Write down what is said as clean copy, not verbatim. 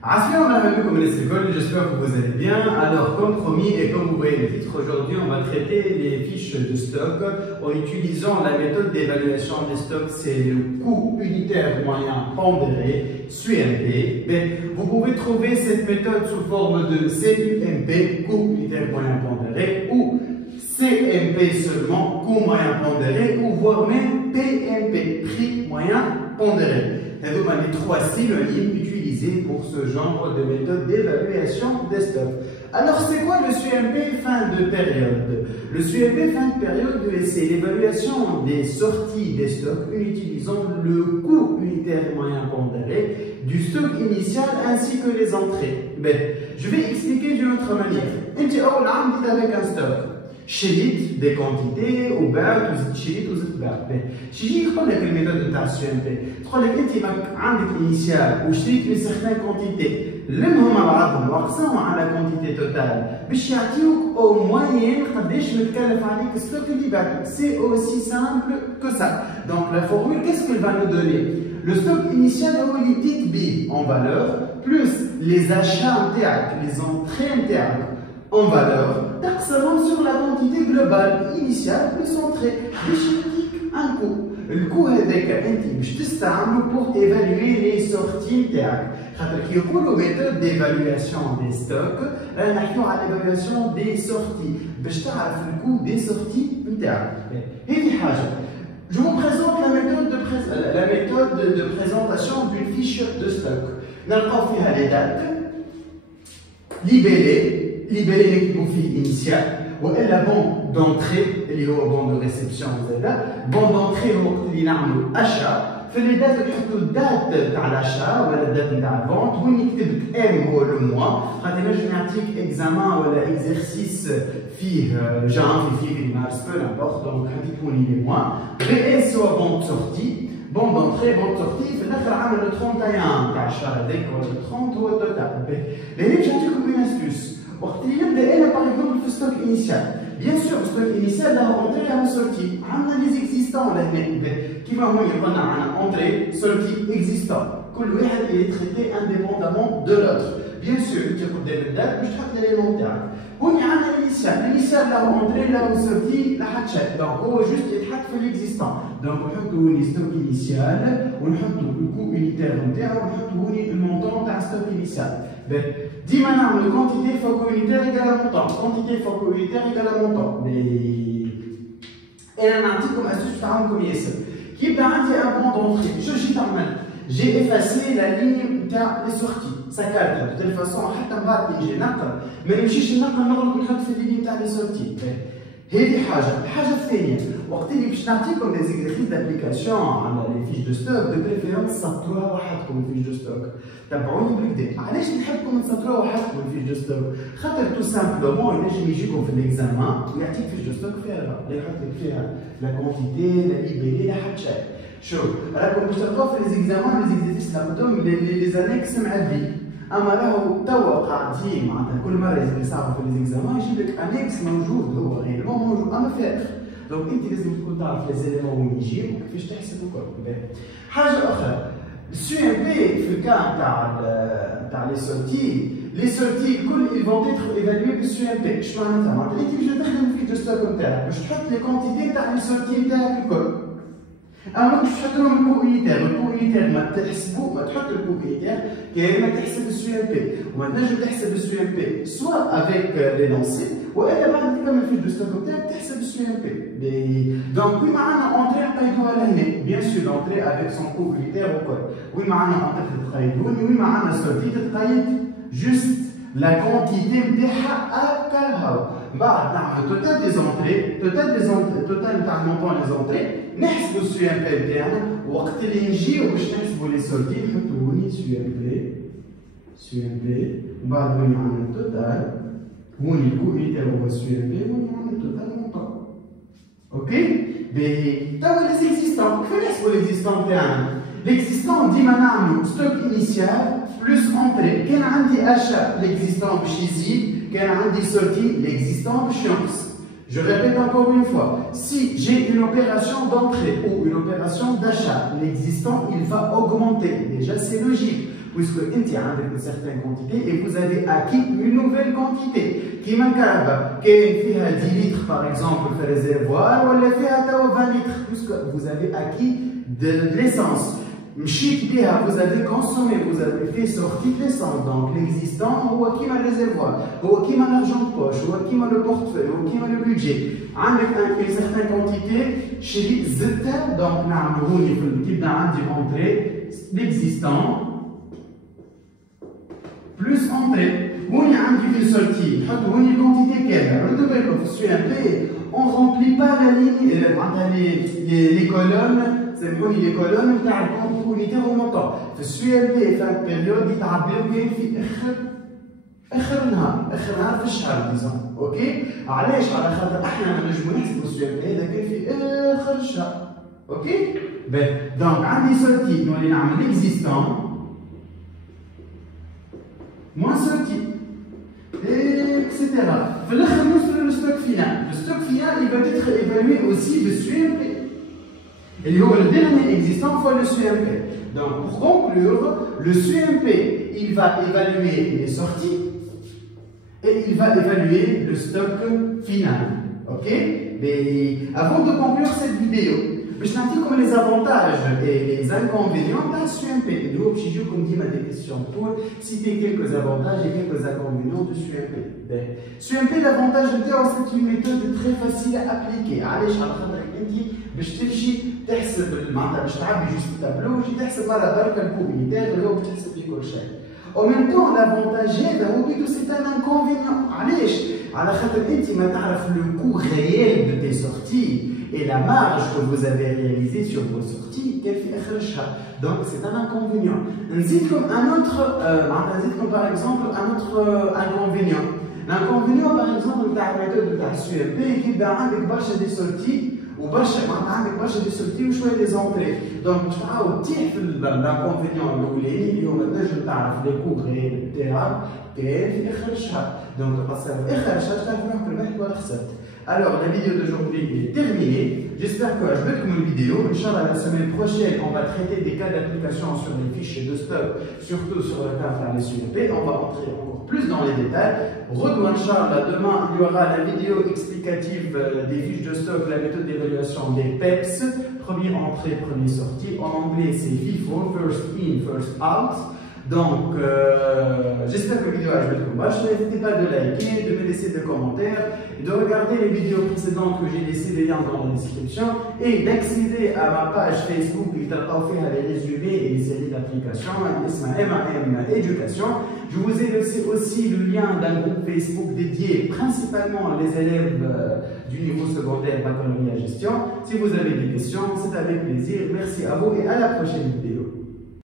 J'espère que vous allez bien. Alors, comme promis et comme vous voyez le titre, aujourd'hui on va traiter les fiches de stock en utilisant la méthode d'évaluation des stocks, c'est le coût unitaire moyen pondéré, CUMP. Vous pouvez trouver cette méthode sous forme de CUMP, coût unitaire moyen pondéré, ou CMP seulement, coût moyen pondéré, ou voire même PMP, prix moyen pondéré. C'est les trois synonymes utilisés pour ce genre de méthode d'évaluation des stocks. Alors, c'est quoi le CUMP fin de période? Le CUMP fin de période, c'est l'évaluation des sorties des stocks en utilisant le coût unitaire moyen pondéré du stock initial ainsi que les entrées. Je vais expliquer d'une autre manière. On est avec un stock. شريت des quantités وبعت وزدت شريت وزدت بعت. شي يقول لك الميثود نتاع السي ام بي، تقول لك انت عندك انيسيال وشريت من سيغتان كونتيتي، لمهم على بعضهم واقسمهم على كونتيتي توتال باش يعطيوك او موين قداش متكلف عليك الستوك اللي بعته. سي اوسي سامبل كو سا. دونك لا فورمule qu'est-ce qu'elle va nous donner? Le stock initial هو اللي بديت بيه en valeur plus les achats نتاعك les entrées نتاعك en valeur, taxement sur la quantité globale initiale plus entrée. Un coût. Le coût est pour évaluer les sorties internes. Il y a une méthode d'évaluation des stocks. Là, on a l'évaluation des sorties. Le coût des sorties internes. Je vous présente la méthode de présentation d'une fiche de stock. Nous avons les dates libellées. Libellé l'équipe initial ou la bande d'entrée, اللي هو bande de réception زاده bande d'entrée وقت اللي نعملوا achat. في les dates نحطوا الدات تاع l'achat ولا الدات تاع الفونت وين يكتب لك ام هو لو موا. غادي نجم نعطيك اكزامان ولا اكزرسيس فيه جان فيه مارس بو نابورت دونك حطيتوني لي موا. بي اس هو bande sortie bande d'entrée bande sortie. في الاخر عامل 31 تاع الشهر هذاك ولا 30 هو التوتال. اللي باش نعطيكم اون استوس وقت اللي نبدا انا باغ اكزومبل في الستوك انيسيال. بيان سور الستوك انيسيال له اونتري له سورتي. عندنا لي اكزيستون لهنا كيما هو يقولنا عندنا اونتري سورتي اكزيستون كل واحد يتريتي انديبوندامون دو لوتر. بيان سور انت قدام الدار باش تحط ليليمون تاعك. هوني عندنا الانيسيال له اونتري له سورتي لا حد شيء دونك هو جوست يتحط في الاكزيستون. دونك نحطوا هوني ستوك انيسيال ونحطوا الكو يونيتير نتاعو ونحطوا هوني المونطون تاع ستوك انيسيال. ديما نعملوا quantité fois coût unitaire égale à montant, quantité fois coût unitaire égale à montant. Mais انا نعطيكم astuce تاعهم ياسر. كي يبدا عندي ان بون دونتري، شو جيت عملت؟ جي افاسي لا ليني تاع لي سورتي، سكرتها بتل فاسون حتى من بعد كي نجي نقل ما نمشيش نقل نغلط نحط في الليني تاع لي سورتي. هذه حاجه. الحاجه الثانيه وقت اللي باش نعطيكم دي زيكزارسيس دابليكاسيون على لي فيش دو ستوك دو بريفيرونس سطروها وحدكم الفيش دو ستوك. تبعوني بالكدا. علاش نحبكم تسطروها وحدكم الفيش دو ستوك؟ خاطر تو سامبلومون ينجم يجيكم في الاكزامان ويعطيك فيش دو ستوك فيها يحط لك فيها لا كونتيتي لا ليبيلي لا حتى شيء. شوف راكم باش تلقاو في ليزيكزامان لي زيكزارسيس ناخذهم لي زانيكس مع الفي. اما راهو توا قاعدين معناتها كل مره يزيد يصعبوا في ليزيكزامان يجيب لك انيكس موجود هو غير موجود اما فارغ. دونك انت لازم تكون تعرف لي زيليمون وين يجيب وكيفاش تحسب وكل. حاجه اخرى السي ام بي في الكان تاع لي سورتي الكل ils vont être évalués بالسي ام بي. شنو معناتها؟ معناتها انت باش تدخل في الستوك نتاعك باش تحط لي كونتيتي تاع لي سورتي نتاعك الكل. اما باش تحط لهم الكو يونيتير ما تحسبوا ما تحط الكو يونيتير كاين ما تحسب السي ام بي وما تنجم تحسب السي ام بي سوا افيك لي لونسي والا بعد تكمل في الستوك نتاعك تحسب السي ام بي. دونك وي معنا اونتري نقيدوها لهنا بيان سور اونتري افيك سون كو يونيتير وكل. وي معنا اونتري تقيدوني وي معنا سورتي تقيد جوست لا كونتيتي نتاعها هكا. بعد نعمل توتال دي زونتري توتال تاع المونطون لي زونتري نحسبوا السي ام بي نتاعنا. وقت اللي نجيو باش نحسبوا لي سورتي نحطوا هوني سي ام بي ومن بعد هوني عندنا التوتال هوني الكو يونيتير هو سي ام بي وهوني عندنا التوتال مونطون. اوكي باهي توا لي زيكزيستون كيف نحسبوا ليكزيستون تاعنا؟ ليكزيستون ديما نعملوا ستوك انيسيال بلوس اونتري. كان عندي اشا ليكزيستون باش يزيد كان عندي sorti l'existant de chance. Je répète encore une fois, si j'ai une opération d'entrée ou une opération d'achat, l'existant il va augmenter. Déjà c'est logique. puisque vous avez une certaine quantité et vous avez acquis une nouvelle quantité. Qui m'a fait 10 litres par exemple, le réservoir, ou elle fait 20 litres, puisque vous avez acquis de l'essence. Vous avez consommé, vous avez fait sortir l'essence. Donc l'existant, ou qui m'a le réservoir, ou qui m'a l'argent de poche, ou qui m'a le portefeuille, ou qui m'a le budget. Avec une certaine quantité, chez Zeta, donc nous avons l'existant plus entrée. Où il y a une sortie, une quantité qu'elle on ne remplit pas la ligne, les colonnes. C'est les colonnes de la quantité remontant. في السي ام بي في البيريود يتعبروا به في اخر نهار في الشهر ديزون اوكي علاش على خاطر احنا نجموا نحسبوا السي ام بي هذا كان في اخر الشهر اوكي دونك عندي سورتي نولي نعمل اكزيستون موان سورتي اكسيتيرا في الاخر نوصلوا للستوك فينال الستوك فينال il va être évalué aussi de السي ام بي اللي هو le dernier existant fois le CMP. Donc pour conclure, le CMP il va évaluer les sorties et il va évaluer le stock final. Ok? Mais avant de conclure cette vidéo, je vais vous donner les avantages et les inconvénients d'un CMP. Et nous, je vous dis des questions pour citer quelques avantages et quelques inconvénients du CMP. CMP, l'avantage c'est une méthode très facile à appliquer. Allez, je vais باش تمشي تحسب معناتها باش تعبي جوست التابلو وتجي تحسب على بركه الكوبيتير اللي هو تحسب فيه كل شيء. او ميم طون لافونتاج هذا هو بيدو سي ان انكونفينيون. علاش؟ على خاطر انت ما تعرف لو كو ريال دو تي سورتي et la marge que vous avez réalisée sur vos sorties qu'elle في اخر الشهر. Donc c'est un inconvénient. نزيدكم un autre معناتها نزيدكم par exemple un autre inconvénient. L'inconvénient par exemple تاع الميثود تاع السي ام بي كيبدا عندك برشا دي سورتي وبرشا معناتها عندك برشا دي سورتي وشويه دي زونتري دونك باش تعاود تطيح في الانكونفينيون الاولاني اللي هو تنجم تعرف لي كوغري تاعك كان في اخر الشهر دونك تصير في اخر الشهر تعرف روحك ربحت ولا خسرت. Alors la vidéo d'aujourd'hui est terminée. J'espère que je vais comme une vidéo. Inch'Allah, la semaine prochaine, on va traiter des cas d'application sur les fichiers de stock, surtout sur le cas de la SUP. On va entrer encore plus dans les détails. Redouane Inch'Allah, demain, il y aura la vidéo explicative des fiches de stock, la méthode d'évaluation des PEPS. Première entrée, première sortie. En anglais, c'est FIFO, first in, first out. Donc, j'espère que la vidéo a joué comme moi. N'hésitez pas de liker, de me laisser des commentaires, et de regarder les vidéos précédentes que j'ai laissé les liens dans la description et d'accéder à ma page Facebook qui fait les résumés et les séries d'applications MAM Éducation. Je vous ai laissé aussi le lien d'un groupe Facebook dédié principalement aux élèves du niveau secondaire baccalauréat gestion. Si vous avez des questions, c'est avec plaisir. Merci à vous et à la prochaine vidéo.